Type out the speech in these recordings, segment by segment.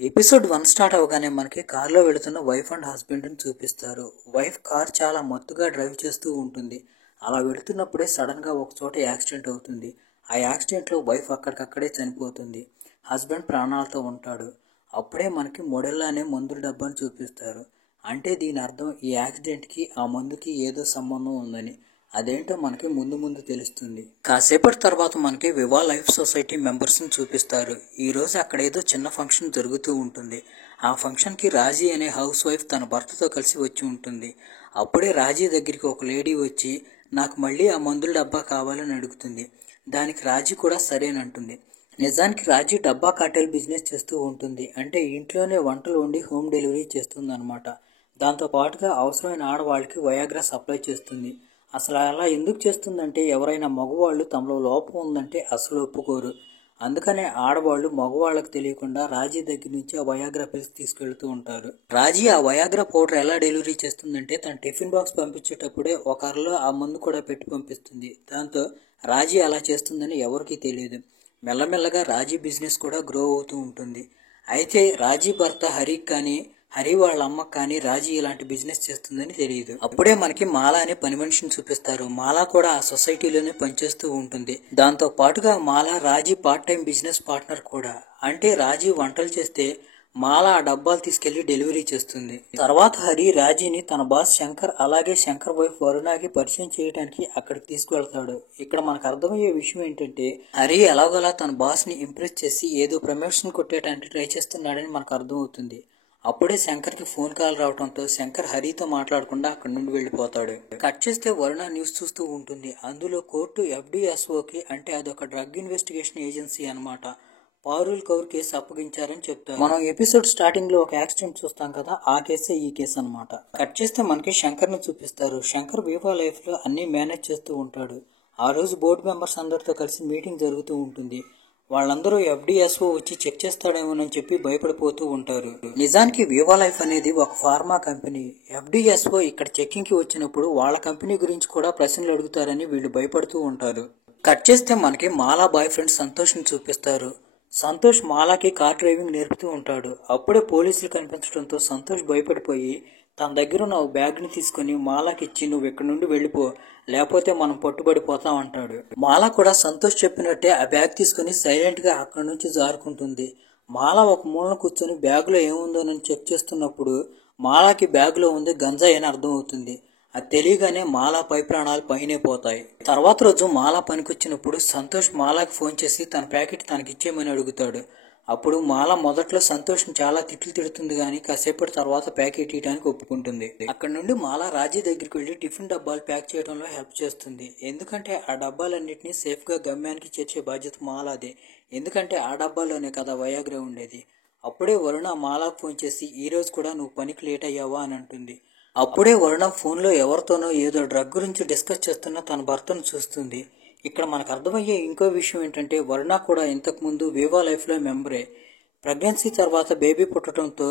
Episode 1 start అవగానే మనకి కార్లో వెళుతున్న వైఫ్ అండ్ హస్బెండ్ని చూపిస్తారు. వైఫ్ కార్ చాలా మత్తుగా డ్రైవ్ చేస్తూ ఉంటుంది. అలా వెళుతున్నప్పుడే సడన్గా ఒక చోట యాక్సిడెంట్ అవుతుంది. ఆ యాక్సిడెంట్లో వైఫ్ అక్కడికక్కడే చనిపోతుంది. హస్బెండ్ ప్రాణాలతో ఉంటాడు. అప్పుడే మనకి మొడెల్లా అనే మందుల డబ్బాను చూపిస్తారు. అంటే దీని అర్థం ఈ యాక్సిడెంట్కి ఆ మందుకి ఏదో సంబంధం ఉందని. అదేంటో మనకి ముందు తెలుస్తుంది. కాసేపటి తర్వాత మనకి వివా లైఫ్ సొసైటీ మెంబర్స్ని చూపిస్తారు. ఈరోజు అక్కడ ఏదో చిన్న ఫంక్షన్ జరుగుతూ ఉంటుంది. ఆ ఫంక్షన్కి రాజీ అనే హౌస్ వైఫ్ తన భర్తతో కలిసి వచ్చి ఉంటుంది. అప్పుడే రాజీ దగ్గరికి ఒక లేడీ వచ్చి నాకు మళ్ళీ ఆ మందుల డబ్బా కావాలని అడుగుతుంది. దానికి రాజీ కూడా సరేనంటుంది. నిజానికి రాజీ డబ్బా కార్టెల్ బిజినెస్ చేస్తూ ఉంటుంది. అంటే ఇంట్లోనే వంటలు వండి హోమ్ డెలివరీ చేస్తుంది అనమాట. దాంతో పాటుగా అవసరమైన ఆడవాళ్ళకి వయాగ్రా సప్లై చేస్తుంది. అసలు అలా ఎందుకు చేస్తుందంటే ఎవరైనా మగవాళ్ళు తమలో లోపం ఉందంటే అసలు ఒప్పుకోరు. అందుకనే ఆడవాళ్ళు మగవాళ్ళకి తెలియకుండా రాజీ దగ్గర నుంచి ఆ వయాగ్రా పిల్స్ తీసుకెళ్తూ ఉంటారు. రాజీ ఆ వయాగ్రా పౌడర్ ఎలా డెలివరీ చేస్తుందంటే తన టిఫిన్ బాక్స్ పంపించేటప్పుడే ఒక అరలో ఆ మందు కూడా పెట్టి పంపిస్తుంది. దాంతో రాజీ అలా చేస్తుందని ఎవరికీ తెలియదు. మెల్లమెల్లగా రాజీ బిజినెస్ కూడా గ్రో అవుతూ ఉంటుంది. అయితే రాజీ భర్త హరికి కానీ హరి వాళ్ళ అమ్మకు కానీ రాజీ ఇలాంటి బిజినెస్ చేస్తుందని తెలియదు. అప్పుడే మనకి మాలా అనే పని మనిషిని చూపిస్తారు. మాలా కూడా ఆ సొసైటీలోనే పనిచేస్తూ ఉంటుంది. దాంతో పాటుగా మాలా రాజీ పార్ట్ టైం బిజినెస్ పార్ట్నర్ కూడా. అంటే రాజీ వంటలు చేస్తే మాలా ఆ డబ్బాలు తీసుకెళ్లి డెలివరీ చేస్తుంది. తర్వాత హరి రాజీని తన బాస్ శంకర్ అలాగే శంకర్ వైఫ్ వరుణాకి పరిచయం చేయడానికి అక్కడికి తీసుకువెళ్తాడు. ఇక్కడ మనకు అర్థమయ్యే విషయం ఏంటంటే హరి ఎలాగోలా తన బాస్ ని ఇంప్రెస్ చేసి ఏదో ప్రమోషన్ కొట్టేయడానికి ట్రై చేస్తున్నాడని మనకు అర్థమవుతుంది. అప్పుడే శంకర్కి ఫోన్ కాల్ రావడంతో శంకర్ హరితో మాట్లాడకుండా అక్కడి నుండి వెళ్ళిపోతాడు. కట్ చేస్తే వరుణ న్యూస్ చూస్తూ ఉంటుంది. అందులో కోర్టు FDSOకి అంటే అదొక డ్రగ్ ఇన్వెస్టిగేషన్ ఏజెన్సీ అన్నమాట, పారుల్ కౌర్ కేసు అప్పగించారని చెప్తారు. మనం ఎపిసోడ్ స్టార్టింగ్ లో ఒక యాక్సిడెంట్ చూస్తాం కదా, ఆ కేసే ఈ కేసు అనమాట. కట్ చేస్తే మనకి శంకర్ ని చూపిస్తారు. శంకర్ వివా లైఫ్ లో అన్ని మేనేజ్ చేస్తూ ఉంటాడు. ఆ రోజు బోర్డు మెంబర్స్ అందరితో కలిసి మీటింగ్ జరుగుతూ ఉంటుంది. వాళ్ళందరూ FDSO వచ్చి చెక్ చేస్తాడేమోనని చెప్పి భయపడిపోతూ ఉంటారు. నిజానికి వివా లైఫ్ అనేది ఒక ఫార్మా కంపెనీ. FDSO ఇక్కడ చెక్కింగ్ కి వచ్చినప్పుడు వాళ్ళ కంపెనీ గురించి కూడా ప్రశ్నలు అడుగుతారని వీళ్ళు భయపడుతూ ఉంటారు. కట్ చేస్తే మనకి మాలా బాయ్ ఫ్రెండ్ సంతోష్ ని చూపిస్తారు. సంతోష్ మాలాకి కార్ డ్రైవింగ్ నేర్పుతూ ఉంటాడు. అప్పుడే పోలీసులు కనిపించడంతో సంతోష్ భయపడిపోయి తన దగ్గర ఉన్న బ్యాగ్ ని తీసుకుని మాలాకి ఇచ్చి నువ్వు ఇక్కడ నుండి వెళ్ళిపో, లేకపోతే మనం పట్టుబడిపోతాం అంటాడు. మాలా కూడా సంతోష్ చెప్పినట్టే ఆ బ్యాగ్ తీసుకుని సైలెంట్ గా అక్కడి నుంచి జారుకుంటుంది. మాలా ఒక మూలన కూర్చొని బ్యాగులో ఏముందోనని చెక్ చేస్తున్నప్పుడు మాలాకి బ్యాగులో ఉంది గంజాయి అని అర్థం అవుతుంది. అది తెలియగానే మాలా పై ప్రాణాలు పైనే పోతాయి. తర్వాత రోజు మాలా పనికొచ్చినప్పుడు సంతోష్ మాలాకి ఫోన్ చేసి తన ప్యాకెట్ తనకిచ్చేయమని అడుగుతాడు. అప్పుడు మాలా మొదట్లో సంతోష్ని చాలా తిట్లు తిడుతుంది కానీ కాసేపటి తర్వాత ప్యాకెట్ ఇవ్వడానికి ఒప్పుకుంటుంది. అక్కడ నుండి మాలా రాజీ దగ్గరికి వెళ్లి టిఫిన్ డబ్బాలు ప్యాక్ చేయడంలో హెల్ప్ చేస్తుంది. ఎందుకంటే ఆ డబ్బాలన్నింటినీ సేఫ్ గా గమ్యానికి చేర్చే బాధ్యత మాలాదే. ఎందుకంటే ఆ డబ్బాలోనే కదా వయాగ్రా ఉండేది. అప్పుడే వరుణ మాలాకు ఫోన్ చేసి ఈ రోజు కూడా నువ్వు పనికి లేట్ అయ్యావా అని అంటుంది. అప్పుడే వరుణ ఫోన్లో ఎవరితోనో ఏదో డ్రగ్ గురించి డిస్కస్ చేస్తున్న తన భర్తను చూస్తుంది. ఇక్కడ మనకు అర్థమయ్యే ఇంకో విషయం ఏంటంటే వరుణ కూడా ఇంతకుముందు వివా లైఫ్లో మెంబరే. ప్రెగ్నెన్సీ తర్వాత బేబీ పుట్టడంతో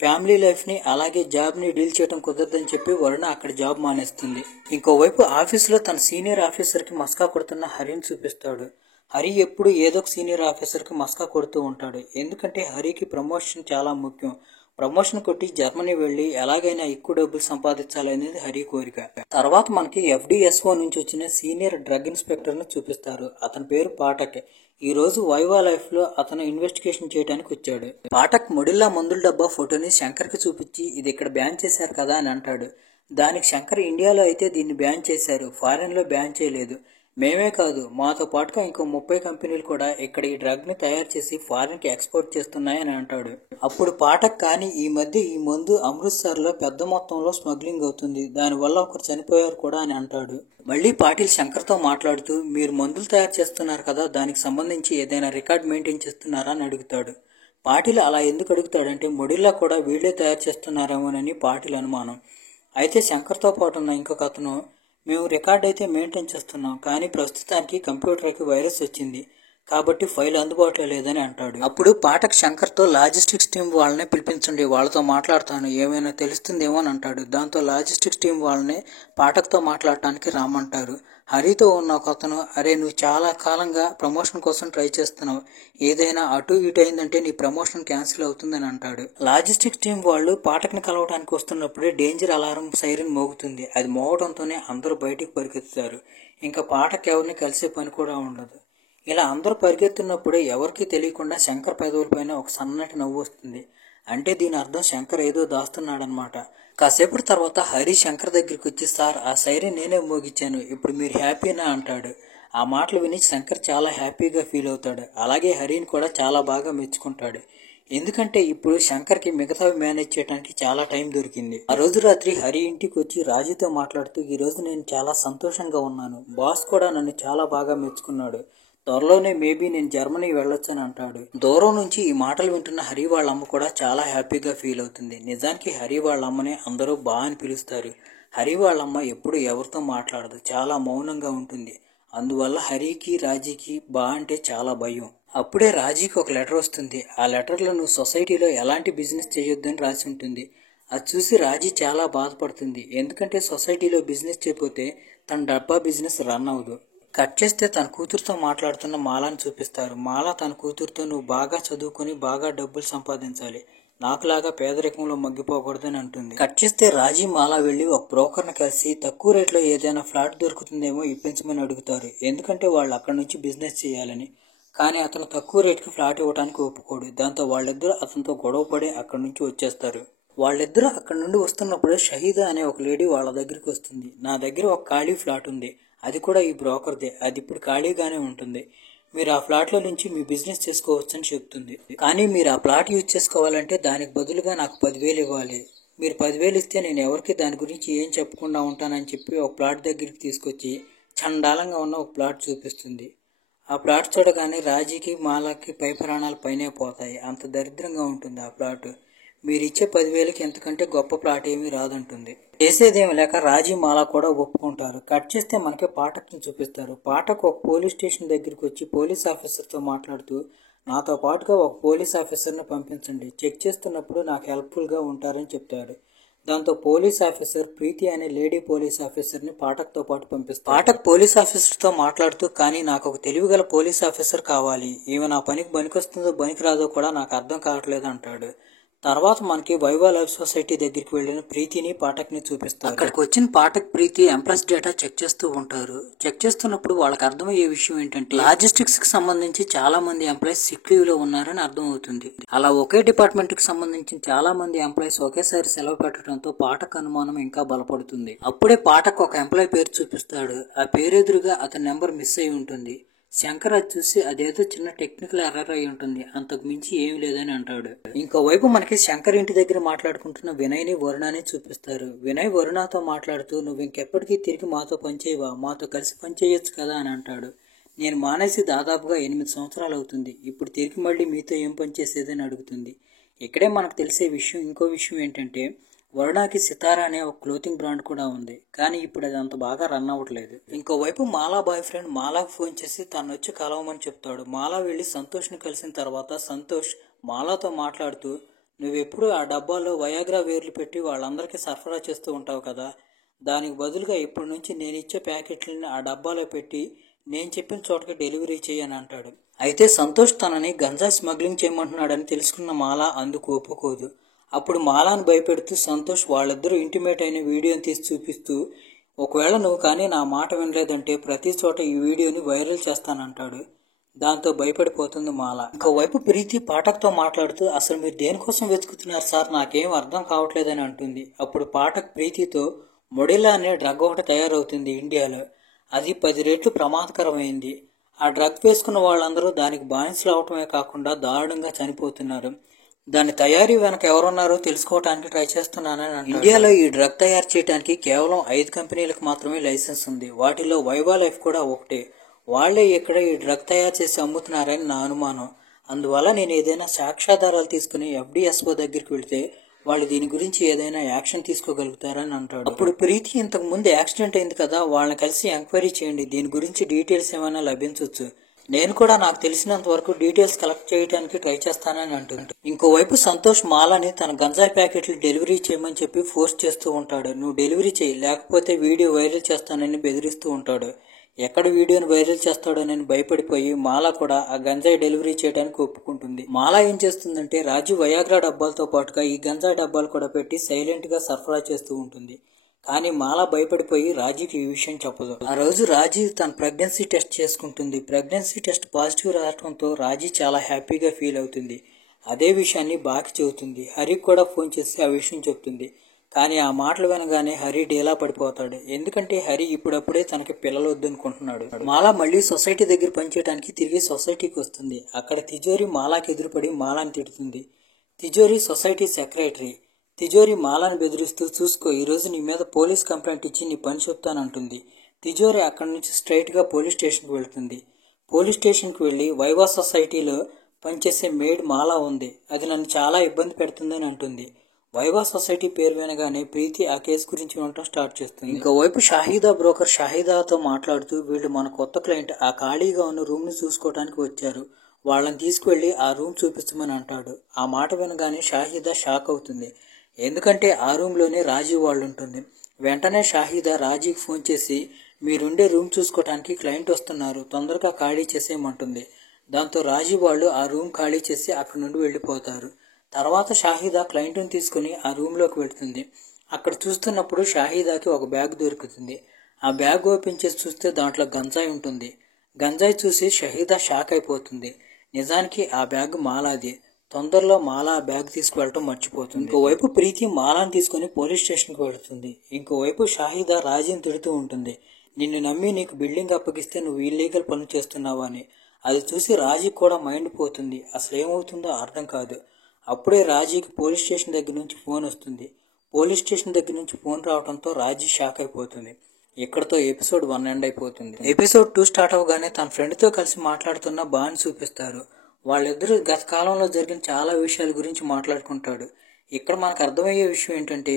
ఫ్యామిలీ లైఫ్ని అలాగే జాబ్ని డీల్ చేయడం కుదరదని చెప్పి వరుణ అక్కడ జాబ్ మానేస్తుంది. ఇంకోవైపు ఆఫీసులో తన సీనియర్ ఆఫీసర్కి మస్కా కొడుతున్న హరిని చూపిస్తాడు. హరి ఎప్పుడు ఏదో ఒక సీనియర్ ఆఫీసర్కి మస్కా కొడుతూ ఉంటాడు. ఎందుకంటే హరికి ప్రమోషన్ చాలా ముఖ్యం. ప్రమోషన్ కొట్టి జర్మనీ వెళ్లి ఎలాగైనా ఎక్కువ డబ్బులు సంపాదించాలనేది హరి కోరిక. తర్వాత మనకి FDSO నుంచి వచ్చిన సీనియర్ డ్రగ్ ఇన్స్పెక్టర్ ను చూపిస్తారు. అతని పేరు పాఠక్. ఈ రోజు వైవా లైఫ్ లో అతను ఇన్వెస్టిగేషన్ చేయడానికి వచ్చాడు. పాఠక్ మొడిల్లా మందుల డబ్బా ఫోటోని శంకర్ కి చూపించి ఇది ఇక్కడ బ్యాన్ చేశారు కదా అని అంటాడు. దానికి శంకర్ ఇండియాలో అయితే దీన్ని బ్యాన్ చేశారు, ఫారెన్ లో బ్యాన్ చేయలేదు. మేమే కాదు మాతో పాటుగా ఇంకో 30 కంపెనీలు కూడా ఇక్కడ ఈ డ్రగ్ ని తయారు చేసి ఫారిన్ కి ఎక్స్పోర్ట్ చేస్తున్నాయని అంటాడు. అప్పుడు పాఠక్ కానీ ఈ మధ్య ఈ మందు అమృత్సర్ లో పెద్ద మొత్తంలో స్మగ్లింగ్ అవుతుంది, దానివల్ల ఒకరు చనిపోయారు కూడా అని అంటాడు. మళ్ళీ పాటిల్ శంకర్ తో మాట్లాడుతూ మీరు మందులు తయారు చేస్తున్నారు కదా, దానికి సంబంధించి ఏదైనా రికార్డ్ మెయింటైన్ చేస్తున్నారా అని అడుగుతాడు. పాటిల్ అలా ఎందుకు అడుగుతాడంటే మొడిల్లా కూడా వీళ్లే తయారు చేస్తున్నారేమోనని పాటిల్ అనుమానం. అయితే శంకర్తో పాటు ఉన్న ఇంకొక అతను మేము రికార్డ్ అయితే మెయింటైన్ చేస్తున్నాం, కానీ ప్రస్తుతానికి కంప్యూటర్కి వైరస్ వచ్చింది, కాబట్టి ఫైల్ అందుబాటులో లేదని అంటాడు. అప్పుడు పాఠక్ శంకర్తో లాజిస్టిక్స్ టీం వాళ్ళనే పిలిపించండి, వాళ్ళతో మాట్లాడతాను, ఏమైనా తెలుస్తుందేమో అని అంటాడు. దాంతో లాజిస్టిక్స్ టీం వాళ్ళని పాఠక్తో మాట్లాడటానికి రామంటారు. హరితో ఉన్న ఒక అతను, అరే నువ్వు చాలా కాలంగా ప్రమోషన్ కోసం ట్రై చేస్తున్నావు, ఏదైనా అటు ఇటు అయిందంటే నీ ప్రమోషన్ క్యాన్సిల్ అవుతుందని అంటాడు. లాజిస్టిక్స్ టీం వాళ్ళు పాఠక్ని కలవడానికి వస్తున్నప్పుడే డేంజర్ అలారం సైరన్ మోగుతుంది. అది మోగడంతోనే అందరూ బయటికి పరిగెత్తుతారు. ఇంకా పాఠక్ ఎవరిని కలిసే పని కూడా ఉండదు. ఇలా అందరూ పరిగెత్తున్నప్పుడే ఎవరికీ తెలియకుండా శంకర్ పెదవులపైన ఒక సన్నటి నవ్వు వస్తుంది. అంటే దీని అర్థం శంకర్ ఏదో దాస్తున్నాడనమాట. కాసేపటి తర్వాత హరి శంకర్ దగ్గరికి వచ్చి, సార్ ఆ సైరన్ నేనే మోగించాను, ఇప్పుడు మీరు హ్యాపీనా అంటాడు. ఆ మాటలు విని శంకర్ చాలా హ్యాపీగా ఫీల్ అవుతాడు. అలాగే హరిని కూడా చాలా బాగా మెచ్చుకుంటాడు. ఎందుకంటే ఇప్పుడు శంకర్కి మిగతావి మేనేజ్ చేయడానికి చాలా టైం దొరికింది. ఆ రోజు రాత్రి హరి ఇంటికి వచ్చి రాజీతో మాట్లాడుతూ, ఈ రోజు నేను చాలా సంతోషంగా ఉన్నాను, బాస్ కూడా నన్ను చాలా బాగా మెచ్చుకున్నాడు, త్వరలోనే మేబీ నేను జర్మనీ వెళ్ళొచ్చని అంటాడు. దూరం నుంచి ఈ మాటలు వింటున్న హరి వాళ్ళ అమ్మ కూడా చాలా హ్యాపీగా ఫీల్ అవుతుంది. నిజానికి హరి వాళ్ళ అమ్మని అందరూ బా అని పిలుస్తారు. హరి వాళ్ళ అమ్మ ఎప్పుడు ఎవరితో మాట్లాడదు, చాలా మౌనంగా ఉంటుంది. అందువల్ల హరికి రాజీకి బా అంటే చాలా భయం. అప్పుడే రాజీకి ఒక లెటర్ వస్తుంది. ఆ లెటర్లో నువ్వు సొసైటీలో ఎలాంటి బిజినెస్ చేయొద్దని రాసి ఉంటుంది. అది చూసి రాజీ చాలా బాధపడుతుంది. ఎందుకంటే సొసైటీలో బిజినెస్ చేయకపోతే తన డబ్బా బిజినెస్ రన్ అవ్వదు. కట్ చేస్తే తన కూతురుతో మాట్లాడుతున్న మాలాని చూపిస్తారు. మాలా తన కూతురుతో, నువ్వు బాగా చదువుకొని బాగా డబ్బులు సంపాదించాలి, నాకులాగా పేదరికంలో మగ్గిపోకూడదని అంటుంది. కట్ చేస్తే రాజీ మాలా వెళ్ళి ఒక బ్రోకర్ని కలిసి తక్కువ రేట్లో ఏదైనా ఫ్లాట్ దొరుకుతుందేమో ఇప్పించమని అడుగుతారు. ఎందుకంటే వాళ్ళు అక్కడి నుంచి బిజినెస్ చేయాలని. కానీ అతను తక్కువ రేటుకి ఫ్లాట్ ఇవ్వడానికి ఒప్పుకోడు. దాంతో వాళ్ళిద్దరూ అతనితో గొడవపడి అక్కడి నుంచి వచ్చేస్తారు. వాళ్ళిద్దరూ అక్కడి నుండి వస్తున్నప్పుడే షహీదా అనే ఒక లేడీ వాళ్ళ దగ్గరికి వస్తుంది. నా దగ్గర ఒక ఖాళీ ఫ్లాట్ ఉంది, అది కూడా ఈ బ్రోకర్దే, అది ఇప్పుడు ఖాళీగానే ఉంటుంది, మీరు ఆ ఫ్లాట్లో నుంచి మీ బిజినెస్ చేసుకోవచ్చని చెప్తుంది. కానీ మీరు ఆ ఫ్లాట్ యూజ్ చేసుకోవాలంటే దానికి బదులుగా నాకు 10,000 ఇవ్వాలి, మీరు 10,000 ఇస్తే నేను ఎవరికి దాని గురించి ఏం చెప్పకుండా ఉంటానని చెప్పి ఒక ప్లాట్ దగ్గరికి తీసుకొచ్చి చండాలంగా ఉన్న ఒక ప్లాట్ చూపిస్తుంది. ఆ ప్లాట్ చూడగానే రాజీకి మాలాకి పై ప్రాణాలు పైనే పోతాయి. అంత దరిద్రంగా ఉంటుంది ఆ ప్లాట్. మీరిచ్చే 10,000కి ఎంతకంటే గొప్ప ప్లాట్ ఏమీ రాదంటుంది. చేసేదేమి లేక రాజీ మాలా కూడా ఒప్పుకుంటారు. కట్ చేస్తే మనకి పాఠక్ని చూపిస్తారు. పాఠక్ ఒక పోలీస్ స్టేషన్ దగ్గరికి వచ్చి పోలీస్ ఆఫీసర్తో మాట్లాడుతూ, నాతో పాటుగా ఒక పోలీస్ ఆఫీసర్ని పంపించండి, చెక్ చేస్తున్నప్పుడు నాకు హెల్ప్ఫుల్గా ఉంటారని చెప్తాడు. దాంతో పోలీస్ ఆఫీసర్ ప్రీతి అనే లేడీ పోలీస్ ఆఫీసర్ని పాఠక్తో పాటు పంపిస్తారు. పాఠక్ పోలీస్ ఆఫీసర్తో మాట్లాడుతూ, కానీ నాకు ఒక తెలివిగల పోలీస్ ఆఫీసర్ కావాలి, ఈమె నా పనికి పనికొస్తుందో పనికిరాదో కూడా నాకు అర్థం కావట్లేదు అంటాడు. తర్వాత మనకి వైవా లైఫ్ సొసైటీ దగ్గరికి వెళ్ళిన ప్రీతిని పాఠక్ని చూపిస్తారు. అక్కడికి వచ్చిన పాఠక్ ప్రీతి ఎంప్లాయీస్ డేటా చెక్ చేస్తూ ఉంటారు. చెక్ చేస్తున్నప్పుడు వాళ్ళకి అర్థమయ్యే విషయం ఏంటంటే లాజిస్టిక్స్ కి సంబంధించి చాలా మంది ఎంప్లాయీస్ సిక్ లీవ్ లో ఉన్నారని అర్థం అవుతుంది. అలా ఒకే డిపార్ట్మెంట్ కి సంబంధించిన చాలా మంది ఎంప్లాయీస్ ఒకేసారి సెలవు పెట్టడంతో పాఠక్ అనుమానం ఇంకా బలపడుతుంది. అప్పుడే పాఠక్ ఒక ఎంప్లాయీ పేరు చూపిస్తాడు. ఆ పేరు ఎదురుగా అతని నెంబర్ మిస్ అయి ఉంటుంది. శంకర్ అది చూసి అదేదో చిన్న టెక్నికల్ ఎర్రర్ అయి ఉంటుంది, అంతకు మించి ఏమి లేదని అంటాడు. ఇంకోవైపు మనకి శంకర్ ఇంటి దగ్గర మాట్లాడుకుంటున్న వినయ్ని వరుణని చూపిస్తారు. వినయ్ వరుణతో మాట్లాడుతూ, నువ్వు ఇంకెప్పటికీ తిరిగి మాతో పనిచేయవా, మాతో కలిసి పనిచేయొచ్చు కదా అని అంటాడు. నేను మానేసి దాదాపుగా 8 సంవత్సరాలు అవుతుంది, ఇప్పుడు తిరిగి మళ్ళీ మీతో ఏం పనిచేసేదని అడుగుతుంది. ఇక్కడే మనకు తెలిసే విషయం, ఇంకో విషయం ఏంటంటే వరుణకి సితారా అనే ఒక క్లోతింగ్ బ్రాండ్ కూడా ఉంది, కానీ ఇప్పుడు అది అంత బాగా రన్ అవ్వట్లేదు. ఇంకోవైపు మాలా బాయ్ ఫ్రెండ్ మాలాకు ఫోన్ చేసి తను వచ్చి కలవమని చెప్తాడు. మాలా వెళ్ళి సంతోష్ని కలిసిన తర్వాత సంతోష్ మాలాతో మాట్లాడుతూ, నువ్వెప్పుడు ఆ డబ్బాలో వయాగ్రా వేర్లు పెట్టి వాళ్ళందరికీ సరఫరా చేస్తూ ఉంటావు కదా, దానికి బదులుగా ఇప్పటి నుంచి నేను ఇచ్చే ప్యాకెట్లని ఆ డబ్బాలో పెట్టి నేను చెప్పిన చోటకి డెలివరీ చేయని అంటాడు. అయితే సంతోష్ తనని గంజా స్మగ్లింగ్ చేయమంటున్నాడని తెలుసుకున్న మాలా అందుకు ఒప్పుకోదు. అప్పుడు మాలాను భయపెడుతూ సంతోష్ వాళ్ళిద్దరూ ఇంటిమేట్ అయిన వీడియోని తీసి చూపిస్తూ, ఒకవేళ నువ్వు కానీ నా మాట వినలేదంటే ప్రతి చోట ఈ వీడియోని వైరల్ చేస్తానంటాడు. దాంతో భయపడిపోతుంది మాల. ఇంకోవైపు ప్రీతి పాఠక్తో మాట్లాడుతూ, అసలు మీరు దేనికోసం వెతుకుతున్నారు సార్, నాకేం అర్థం కావట్లేదని అంటుంది. అప్పుడు పాఠక్ ప్రీతితో, మొడిలా అనే డ్రగ్ ఒకటి తయారవుతుంది ఇండియాలో, అది 10 రెట్లు ప్రమాదకరమైంది, ఆ డ్రగ్ వేసుకున్న వాళ్ళందరూ దానికి బానిసలు అవటమే కాకుండా దారుణంగా చనిపోతున్నారు, దాని తయారీ వెనక ఎవరున్నారో తెలుసుకోవడానికి ట్రై చేస్తున్నానని అంటాడు. ఇండియాలో ఈ డ్రగ్ తయారు చేయడానికి కేవలం 5 కంపెనీలకు మాత్రమే లైసెన్స్ ఉంది, వాటిలో వైవా లైఫ్ కూడా ఒకటే. వాళ్లే ఇక్కడ ఈ డ్రగ్ తయారు చేసి అమ్ముతున్నారని నా అనుమానం. అందువల్ల నేను ఏదైనా సాక్ష్యాధారాలు తీసుకుని FDSO దగ్గరికి వెళితే వాళ్ళు దీని గురించి ఏదైనా యాక్షన్ తీసుకోగలుగుతారని అంటాడు. అప్పుడు ప్రీతి, ఇంతకు ముందు యాక్సిడెంట్ అయింది కదా, వాళ్ళని కలిసి ఎంక్వైరీ చేయండి, దీని గురించి డీటెయిల్స్ ఏమైనా లభించవచ్చు, నేను కూడా నాకు తెలిసినంత వరకు డీటెయిల్స్ కలెక్ట్ చేయడానికి ట్రై చేస్తానని అంటుంది. ఇంకోవైపు సంతోష్ మాలని తన గంజాయి ప్యాకెట్లు డెలివరీ చేయమని చెప్పి ఫోర్స్ చేస్తూ ఉంటాడు. నువ్వు డెలివరీ చేయి, లేకపోతే వీడియో వైరల్ చేస్తానని బెదిరిస్తూ ఉంటాడు. ఎక్కడ వీడియోని వైరల్ చేస్తాడోనని భయపడిపోయి మాలా కూడా ఆ గంజాయి డెలివరీ చేయడానికి ఒప్పుకుంటుంది. మాలా ఏం చేస్తుందంటే రాజు వయాగ్రా డబ్బాలతో పాటుగా ఈ గంజాయి డబ్బాలు కూడా పెట్టి సైలెంట్ గా సరఫరా చేస్తూ ఉంటుంది. కానీ మాలా భయపడిపోయి రాజీకి ఈ విషయం చెప్పదు. ఆ రోజు రాజీ తన ప్రెగ్నెన్సీ టెస్ట్ చేసుకుంటుంది. ప్రెగ్నెన్సీ టెస్ట్ పాజిటివ్ రావడంతో రాజీ చాలా హ్యాపీగా ఫీల్ అవుతుంది. అదే విషయాన్ని బాకి చెబుతుంది. హరికి కూడా ఫోన్ చేసి ఆ విషయం చెప్తుంది. కానీ ఆ మాటలు వినగానే హరి డేలా పడిపోతాడు. ఎందుకంటే హరి ఇప్పుడప్పుడే తనకి పిల్లలు వద్దనుకుంటున్నాడు. మాలా మళ్ళీ సొసైటీ దగ్గర పనిచేయడానికి తిరిగి సొసైటీకి వస్తుంది. అక్కడ తిజోరి మాలాకి ఎదురుపడి మాలాని తిడుతుంది. తిజోరి సొసైటీ సెక్రటరీ. తిజోరి మాలాని బెదిరిస్తూ చూసుకో, ఈరోజు నీ మీద పోలీస్ కంప్లైంట్ ఇచ్చి నీ పని చెప్తానంటుంది. తిజోరి అక్కడి నుంచి స్ట్రైట్ గా పోలీస్ స్టేషన్కి వెళ్తుంది. పోలీస్ స్టేషన్కి వెళ్లి వైవా సొసైటీలో పనిచేసే మేడ్ మాలా ఉంది, అది నన్ను చాలా ఇబ్బంది పెడుతుందని అంటుంది. వైవా సొసైటీ పేరు వినగానే ప్రీతి ఆ కేసు గురించి వినటం స్టార్ట్ చేస్తుంది. ఇంకోవైపు షాహిదా బ్రోకర్ షాహిదాతో మాట్లాడుతూ వీళ్ళు మన కొత్త క్లయింట్ ఆ ఖాళీగా ఉన్న రూమ్ ని చూసుకోవడానికి వచ్చారు, వాళ్ళని తీసుకువెళ్లి ఆ రూమ్ చూపించమని అంటాడు. ఆ మాట వినగానే షాహిదా షాక్ అవుతుంది. ఎందుకంటే ఆ రూమ్లోనే రాజీ వాళ్ళు ఉంటుంది. వెంటనే షాహిదా రాజీకి ఫోన్ చేసి మీరుండే రూమ్ చూసుకోవడానికి క్లయింట్ వస్తున్నారు, తొందరగా ఖాళీ చేసేయమంటుంది. దాంతో రాజీ వాళ్ళు ఆ రూమ్ ఖాళీ చేసి అక్కడి నుండి వెళ్ళిపోతారు. తర్వాత షాహిదా క్లయింట్ని తీసుకుని ఆ రూమ్లోకి వెళ్తుంది. అక్కడ చూస్తున్నప్పుడు షాహిదాకి ఒక బ్యాగ్ దొరుకుతుంది. ఆ బ్యాగ్ ఓపెన్ చేసి చూస్తే దాంట్లో గంజాయి ఉంటుంది. గంజాయి చూసి షాహిదా షాక్ అయిపోతుంది. నిజానికి ఆ బ్యాగ్ మాలాది. తొందరలో మాలా ఆ బ్యాగ్ తీసుకువెళ్ళటం మర్చిపోతుంది. ఇంకోవైపు ప్రీతి మాలాని తీసుకుని పోలీస్ స్టేషన్కి వెళుతుంది. ఇంకోవైపు షాహిదా రాజీని తిడుతూ ఉంటుంది. నిన్ను నమ్మి నీకు బిల్డింగ్ అప్పగిస్తే నువ్వు ఇల్లీగల్ పనులు చేస్తున్నావా అని. అది చూసి రాజీకి కూడా మైండ్ పోతుంది. అసలు ఏమవుతుందో అర్థం కాదు. అప్పుడే రాజీకి పోలీస్ స్టేషన్ దగ్గర నుంచి ఫోన్ వస్తుంది. పోలీస్ స్టేషన్ దగ్గర నుంచి ఫోన్ రావడంతో రాజీ షాక్ అయిపోతుంది. ఇక్కడతో ఎపిసోడ్ 1 ఎండ్ అయిపోతుంది. ఎపిసోడ్ 2 స్టార్ట్ అవగానే తన ఫ్రెండ్తో కలిసి మాట్లాడుతున్న బాని చూపిస్తారు. వాళ్ళిద్దరూ గత కాలంలో జరిగిన చాలా విషయాల గురించి మాట్లాడుకుంటాడు. ఇక్కడ మనకు అర్థమయ్యే విషయం ఏంటంటే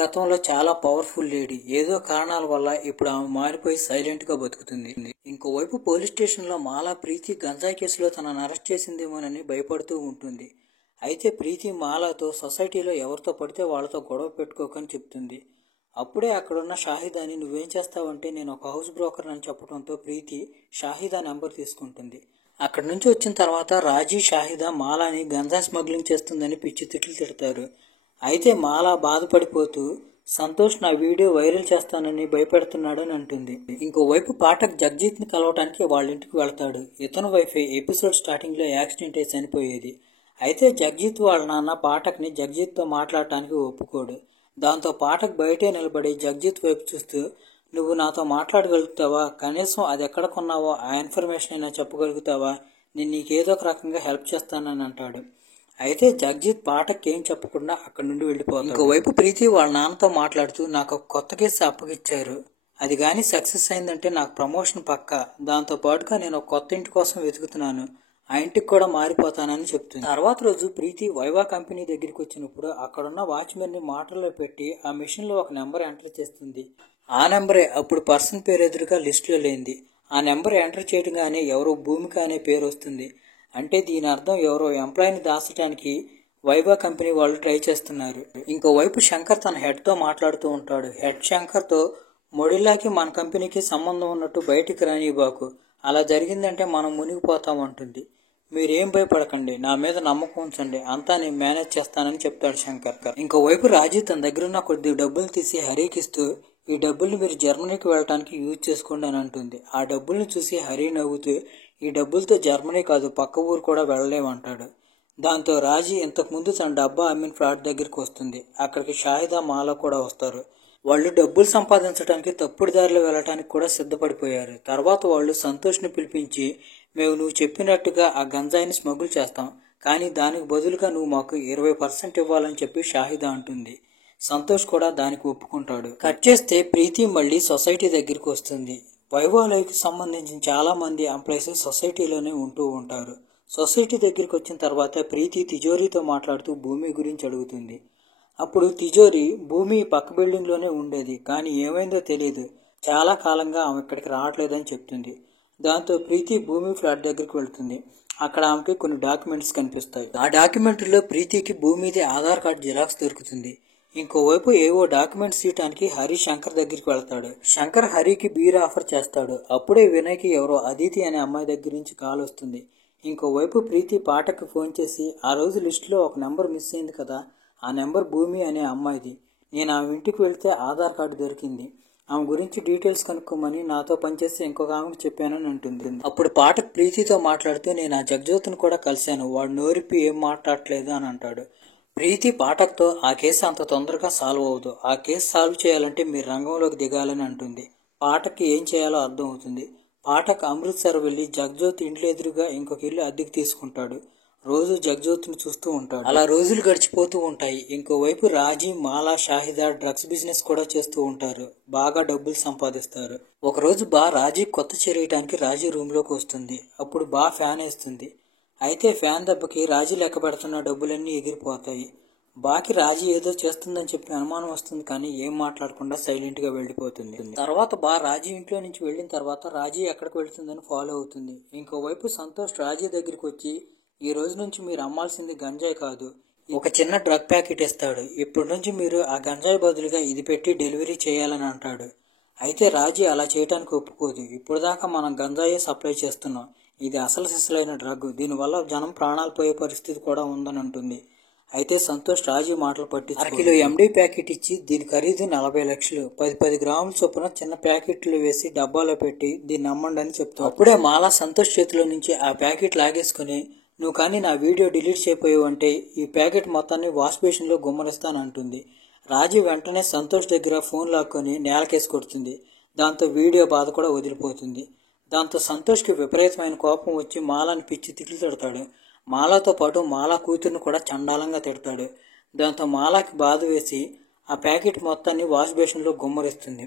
గతంలో చాలా పవర్ఫుల్ లేడీ, ఏదో కారణాల వల్ల ఇప్పుడు ఆమె మారిపోయి సైలెంట్ గా బతుకుతుంది. ఇంకోవైపు పోలీస్ స్టేషన్ లో మాలా ప్రీతి గంజాయి కేసులో తనను అరెస్ట్ చేసిందేమోనని భయపడుతూ ఉంటుంది. అయితే ప్రీతి మాలాతో సొసైటీలో ఎవరితో పడితే వాళ్ళతో గొడవ పెట్టుకోకని చెప్తుంది. అప్పుడే అక్కడున్న షాహిదాని నువ్వేం చేస్తావంటే నేను ఒక హౌస్ బ్రోకర్ అని చెప్పడంతో ప్రీతి షాహిదా నెంబర్ తీసుకుంటుంది. అక్కడి నుంచి వచ్చిన తర్వాత రాజీ షాహిదా మాలాని గంజా స్మగ్లింగ్ చేస్తుందని పిచ్చి తిట్లు తిడతారు. అయితే మాలా బాధపడిపోతూ సంతోష్ నా వీడియో వైరల్ చేస్తానని భయపెడుతున్నాడని అంటుంది. ఇంకోవైపు పాఠక్ జగ్జీత్ ని కలవటానికి వాళ్ళ ఇంటికి వెళ్తాడు. ఇతను వైఫే ఎపిసోడ్ స్టార్టింగ్ లో యాక్సిడెంట్ అయి చనిపోయేది. అయితే జగ్జీత్ వాళ్ళ నాన్న పాఠక్ ని జగ్జీత్ తో మాట్లాడటానికి ఒప్పుకోడు. దాంతో పాఠక్ బయటే నిలబడి జగ్జీత్ వైపు చూస్తూ నువ్వు నాతో మాట్లాడగలుగుతావా, కనీసం అది ఎక్కడ కొన్నావో ఆ ఇన్ఫర్మేషన్ అయినా చెప్పగలుగుతావా, నేను నీకేదో ఒక రకంగా హెల్ప్ చేస్తానని అంటాడు. అయితే జగ్జీత్ పాఠక్ ఏం చెప్పకుండా అక్కడి నుండి వెళ్ళిపోతాడు. ఇంకోవైపు ప్రీతి వాళ్ళ నాన్నతో మాట్లాడుతూ నాకు ఒక కొత్త కేసు అప్పగిచ్చారు, అది కానీ సక్సెస్ అయిందంటే నాకు ప్రమోషన్ పక్కా, దాంతో పాటుగా నేను ఒక కొత్త ఇంటి కోసం వెతుకుతున్నాను, ఆ ఇంటికి కూడా మారిపోతానని చెప్తుంది. తర్వాత రోజు ప్రీతి వైవా కంపెనీ దగ్గరికి వచ్చినప్పుడు అక్కడున్న వాచ్మెన్ ని మాటల్లో పెట్టి ఆ మెషిన్ లో ఒక నెంబర్ ఎంటర్ చేస్తుంది. ఆ నెంబరే అప్పుడు పర్సన్ పేరు ఎదురుగా లిస్టులో లేనిది. ఆ నెంబర్ ఎంటర్ చేయడంగానే ఎవరో భూమిక అనే పేరు వస్తుంది. అంటే దీని అర్థం ఎవరో ఎంప్లాయీని దాచడానికి వైవా కంపెనీ వాళ్ళు ట్రై చేస్తున్నారు. ఇంకోవైపు శంకర్ తన హెడ్ తో మాట్లాడుతూ ఉంటాడు. హెడ్ శంకర్ తో మొడిల్లాకి మన కంపెనీకి సంబంధం ఉన్నట్టు బయటికి రానివ్వకు, అలా జరిగిందంటే మనం మునిగిపోతాం అంటుంది. మీరేం భయపడకండి, నా మీద నమ్మకం ఉంచండి, అంతా నేను మేనేజ్ చేస్తానని చెప్తాడు శంకర్. ఇంకోవైపు రాజీ తన దగ్గరున్న కొద్ది డబ్బులు తీసి హరికి ఇస్తూ ఈ డబ్బుల్ని మీరు జర్మనీకి వెళ్ళడానికి యూజ్ చేసుకోండి అని అంటుంది. ఆ డబ్బుల్ని చూసి హరి నవ్వుతూ ఈ డబ్బులతో జర్మనీ కాదు పక్క ఊరు కూడా వెళ్ళలేమంటాడు. దాంతో రాజీ ఇంతకుముందు తన డబ్బా అమ్మిన ఫ్లాట్ దగ్గరికి వస్తుంది. అక్కడికి షాహిదా మాలా కూడా వస్తారు. వాళ్ళు డబ్బులు సంపాదించడానికి తప్పుడు దారిలో వెళ్ళటానికి కూడా సిద్ధపడిపోయారు. తర్వాత వాళ్ళు సంతోష్ని పిలిపించి మేము నువ్వు చెప్పినట్టుగా ఆ గంజాయిని స్మగుల్ చేస్తాం, కానీ దానికి బదులుగా నువ్వు మాకు 20% ఇవ్వాలని చెప్పి షాహిదా అంటుంది. సంతోష్ కూడా దానికి ఒప్పుకుంటాడు. కట్ చేస్తే ప్రీతి మళ్ళీ సొసైటీ దగ్గరికి వస్తుంది. వైవా లైఫ్ కి సంబంధించిన చాలా మంది ఎంప్లాయీస్ సొసైటీలోనే ఉంటూ ఉంటారు. సొసైటీ దగ్గరికి వచ్చిన తర్వాత ప్రీతి తిజోరితో మాట్లాడుతూ భూమి గురించి అడుగుతుంది. అప్పుడు తిజోరి భూమి పక్క బిల్డింగ్ లోనే ఉండేది, కానీ ఏమైందో తెలియదు, చాలా కాలంగా ఆమె ఇక్కడికి రావట్లేదని చెప్తుంది. దాంతో ప్రీతి భూమి ఫ్లాట్ దగ్గరికి వెళ్తుంది. అక్కడ ఆమెకి కొన్ని డాక్యుమెంట్స్ కనిపిస్తాయి. ఆ డాక్యుమెంట్లో ప్రీతికి భూమిది ఆధార్ కార్డు జిరాక్స్ దొరుకుతుంది. ఇంకోవైపు ఏవో డాక్యుమెంట్స్ తీయటానికి హరి శంకర్ దగ్గరికి వెళ్తాడు. శంకర్ హరికి బీర్ ఆఫర్ చేస్తాడు. అప్పుడే వినయ్కి ఎవరో అదితి అనే అమ్మాయి దగ్గర నుంచి కాల్ వస్తుంది. ఇంకోవైపు ప్రీతి పాటకి ఫోన్ చేసి, ఆ రోజు లిస్టులో ఒక నెంబర్ మిస్ అయింది కదా, ఆ నెంబర్ భూమి అనే అమ్మాయిది. నేను ఆమె ఇంటికి వెళ్తే ఆధార్ కార్డు దొరికింది. ఆమె గురించి డీటెయిల్స్ కనుక్కోమని నాతో పనిచేస్తే ఇంకొక ఆమెకు చెప్పానని అంటుంది. అప్పుడు పాఠక్ ప్రీతితో మాట్లాడుతూ, నేను ఆ జగ్జోత్ను కూడా కలిశాను, వాడు నోరిప్పి ఏం మాట్లాడలేదు అని అంటాడు. ప్రీతి పాఠక్తో, ఆ కేసు అంత తొందరగా సాల్వ్ అవ్వదు, ఆ కేసు సాల్వ్ చేయాలంటే మీరు రంగంలోకి దిగాలని అంటుంది. పాఠక్కి ఏం చేయాలో అర్థం అవుతుంది. పాఠక్ అమృత్సర్ వెళ్లి జగ్జోత్ ఇంట్లో ఎదురుగా ఇంకొక ఇల్లు అద్దెకు తీసుకుంటాడు. రోజు జగ్జోత్ను చూస్తూ ఉంటాడు. అలా రోజులు గడిచిపోతూ ఉంటాయి. ఇంకోవైపు రాజీ, మాలా, షాహిదా డ్రగ్స్ బిజినెస్ కూడా చేస్తూ ఉంటారు. బాగా డబ్బులు సంపాదిస్తారు. ఒకరోజు రాజీ కొత్త చేరేయడానికి రాజీ రూమ్లోకి వస్తుంది. అప్పుడు ఫ్యాన్ వేస్తుంది. అయితే ఫ్యాన్ దెబ్బకి రాజీ లెక్క పెడుతున్న డబ్బులన్నీ ఎగిరిపోతాయి. బాకి రాజీ ఏదో చేస్తుందని చెప్పి అనుమానం వస్తుంది, కానీ ఏం మాట్లాడకుండా సైలెంట్ గా వెళ్లిపోతుంది. తర్వాత రాజీ ఇంట్లో నుంచి వెళ్లిన తర్వాత రాజీ ఎక్కడికి వెళ్తుందని ఫాలో అవుతుంది. ఇంకోవైపు సంతోష్ రాజీ దగ్గరికి వచ్చి, ఈ రోజు నుంచి మీరు అమ్మాల్సింది గంజాయి కాదు, ఒక చిన్న డ్రగ్ ప్యాకెట్ ఇస్తాడు. ఇప్పటి నుంచి మీరు ఆ గంజాయి బదులుగా ఇది పెట్టి డెలివరీ చేయాలని అంటాడు. అయితే రాజీ అలా చేయడానికి ఒప్పుకోదు. ఇప్పుడు దాకా మనం గంజాయే సప్లై చేస్తున్నాం, ఇది అసలు సిసలైన డ్రగ్, దీనివల్ల జనం ప్రాణాలు పోయే పరిస్థితి కూడా ఉందని అంటుంది. అయితే సంతోష్ రాజీ మాటలు పట్టి 1 కిలో ఎండీ ప్యాకెట్ ఇచ్చి, దీని ఖరీదు 40 లక్షలు, 10 గ్రాముల చొప్పున చిన్న ప్యాకెట్లు వేసి డబ్బాలో పెట్టి దీన్ని అమ్మండి అని చెప్తాడు. అప్పుడే మాలా సంతోష్ చేతిలో నుంచి ఆ ప్యాకెట్ లాగేసుకుని, నువ్వు కానీ నా వీడియో డిలీట్ చేయపోయావు అంటే ఈ ప్యాకెట్ మొత్తాన్ని వాష్ బేసిన్లో గుమ్మరిస్తానంటుంది. రాజీ వెంటనే సంతోష్ దగ్గర ఫోన్ లాక్కొని నేలకేసి కొడుతుంది. దాంతో వీడియో బాధ కూడా వదిలిపోతుంది. దాంతో సంతోష్కి విపరీతమైన కోపం వచ్చి మాలాని పిచ్చి తిట్లు తిడతాడు. మాలాతో పాటు మాలా కూతురుని కూడా చండాలంగా తిడతాడు. దాంతో మాలాకి బాధ వేసి ఆ ప్యాకెట్ మొత్తాన్ని వాష్ బేసిన్లో గుమ్మరిస్తుంది.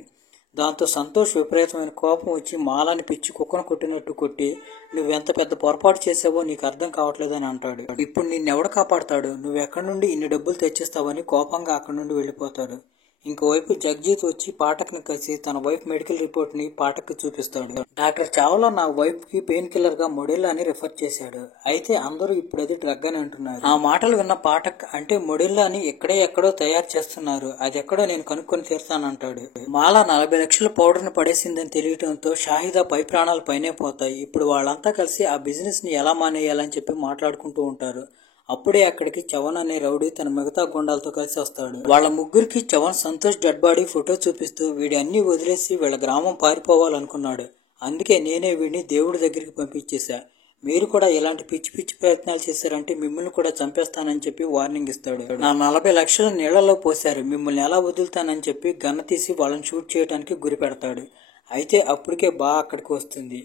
దాంతో సంతోష్ విపరీతమైన కోపం వచ్చి మాలాని పిచ్చి కుక్కను కొట్టినట్టు కొట్టి, నువ్వెంత పెద్ద పొరపాటు చేసావో నీకు అర్థం కావట్లేదని అంటాడు. ఇప్పుడు నిన్నెవడు కాపాడతాడు, నువ్వెక్కడి నుండి ఇన్ని డబ్బులు తెచ్చిస్తావని కోపంగా అక్కడి నుండి వెళ్ళిపోతాడు. ఇంకోవైపు జగ్జీత్ వచ్చి పాఠక్ని కలిసి తన వైఫ్ మెడికల్ రిపోర్ట్ ని పాఠక్కి చూపిస్తాడు. డాక్టర్ చావ్లా నా వైఫ్ కి పెయిన్ కిల్లర్ గా మొడిల్లా అని రిఫర్ చేశాడు. అయితే అందరూ ఇప్పుడు అది డ్రగ్ అని అంటున్నారు. ఆ మాటలు విన్న పాఠక్, అంటే మొడిల్లాని ఎక్కడో తయారు చేస్తున్నారు, అది ఎక్కడో నేను కనుక్కొని తీరుతానంటాడు. మాలా 40 లక్షల పౌడర్ ని పడేసిందని తెలియటంతో షాహిదా పై ప్రాణాలు పైనే పోతాయి. ఇప్పుడు వాళ్ళంతా కలిసి ఆ బిజినెస్ ని ఎలా మానేయాలని చెప్పి మాట్లాడుకుంటూ ఉంటారు. అప్పుడే అక్కడికి చవన్ అనే రౌడీ తన మిగతా గుండాలతో కలిసి వస్తాడు. వాళ్ళ ముగ్గురికి చవన్ సంతోష్ డెడ్ బాడీ ఫోటో చూపిస్తూ, వీడి అన్ని వదిలేసి వీళ్ళ గ్రామం పారిపోవాలనుకున్నాడు, అందుకే నేనే వీడిని దేవుడి దగ్గరికి పంపించేశా, మీరు కూడా ఇలాంటి పిచ్చి పిచ్చి ప్రయత్నాలు చేశారంటే మిమ్మల్ని కూడా చంపేస్తానని చెప్పి వార్నింగ్ ఇస్తాడు. నా 40 లక్షలు నీళ్లలో పోశారు, మిమ్మల్ని ఎలా వదులుతానని చెప్పి గన్న తీసి వాళ్ళని షూట్ చేయడానికి గురి పెడతాడు. అయితే అప్పటికే అక్కడికి వస్తుంది.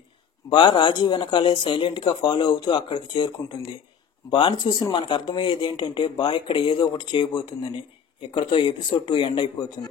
రాజీ వెనకాలే సైలెంట్ గా ఫాలో అవుతూ అక్కడికి చేరుకుంటుంది. బాని చూసిన మనకు అర్థమయ్యేది ఏంటంటే ఇక్కడ ఏదో ఒకటి చేయబోతుందని. ఇక్కడతో ఎపిసోడ్ 2 ఎండ్ అయిపోతుంది.